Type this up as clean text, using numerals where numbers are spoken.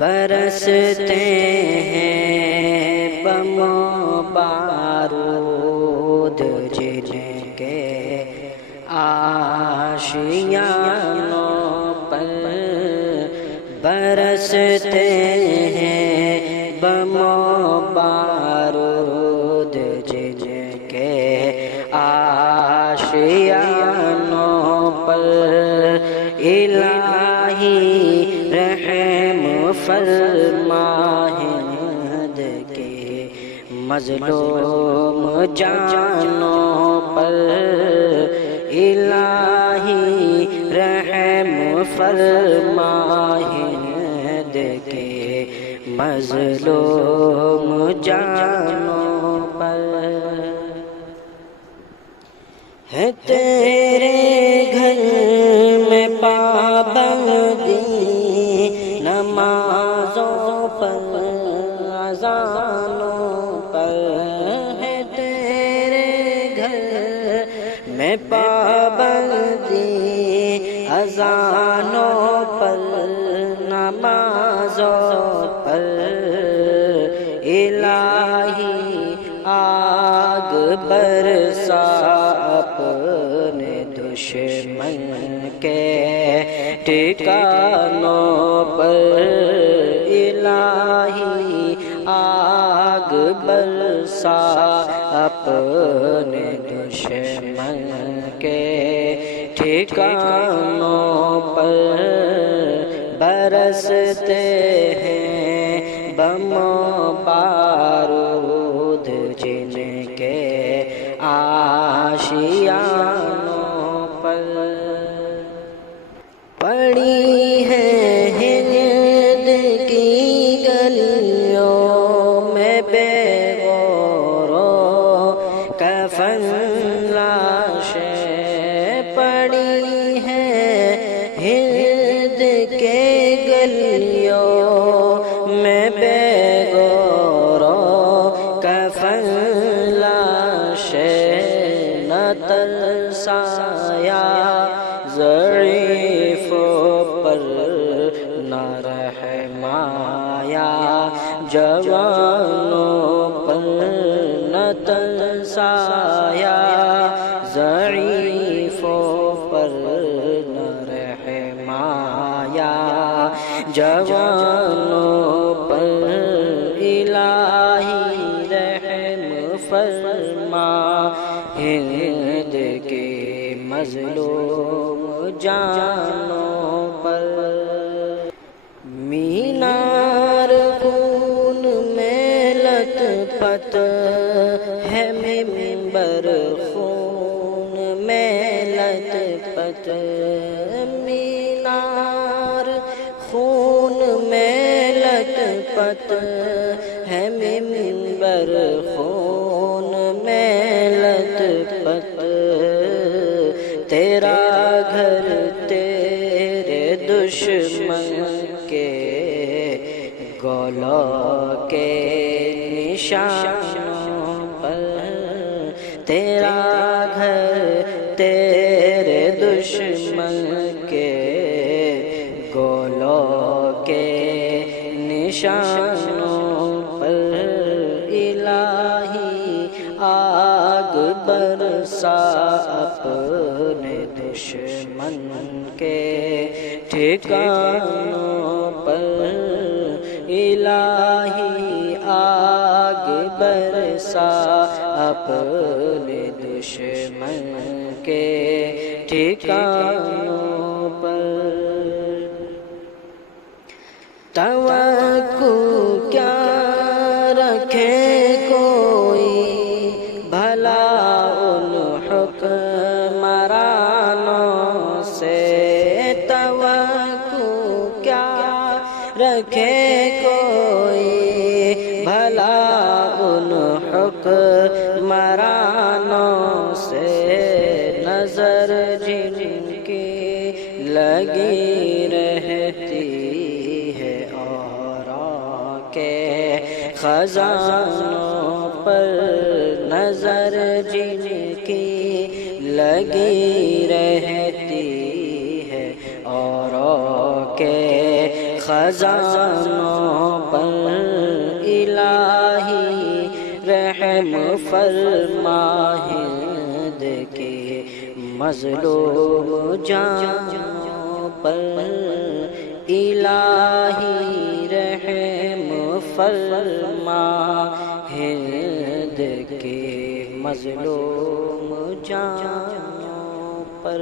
برستے ہیں بم و بارود جن کے آشیانوں پر، برستے ہیں بم و بارود جن کے آشیانوں پر، الہی رحم فرما ہند کے مظلوم جانوں پر، الہی رحم فرما ہند کے مظلوم جانوں پر۔ ہے تیرے گھر میں پابندی نمازوں پر، اذانوں پر، ہے تیرے گھر میں پابندی اذانوں پر، نمازوں پر، الہی آگ برسا اپنے دشمن کے ٹھکانوں پر، الہی آگ برسا اپنے دشمن کے ٹھکانوں پر، برستے ہیں بم و بارود جن کے آشیانوں پر، پڑی ہے ہند کی گلیوں میں بے غور و کفن لاشیں، پڑی ہے ہند کے گلیوں میں بے غور و کفن لاشیں، نہ ترسایا ضعیفوں پر، نہ رحم آیا جوانوں پر، نہ ترسایا ضعیفوں پر، نہ رحم آیا جوانوں پر، الہی رحم فرما ہند کے مظلوم جانوں پر، مینار خون میں لت پت ہے، منبر خون میں لت پت، مینار خون میں لت پت ہے، منبر خون میں لت پت، تیرا گھر تیرے دشمن کے گولوں کے نشانوں پر، تیرا گھر تیرے دشمن کے گولوں کے نشانوں پر، الہی آگ برسا اپنے دشمن کے ٹھکانوں پر، الہی آگ برسا اپنے دشمن کے ٹھکانوں پر، توقع کیا رکھے کوئی بھلا ان حکمرانوں سے، توقع کیا رکھے کوئی بھلا ان حکمرانوں سے، نظر جن کی لگی رہتی ہے اوروں کے خزانوں پر، نظر جن کی لگی رہتی ہے اوروں کے خزانوں پر الہی رحم فرما، ہند کے مظلوم جانوں پر الہی رحم فرما، ہند کے مظلوم جانوں پر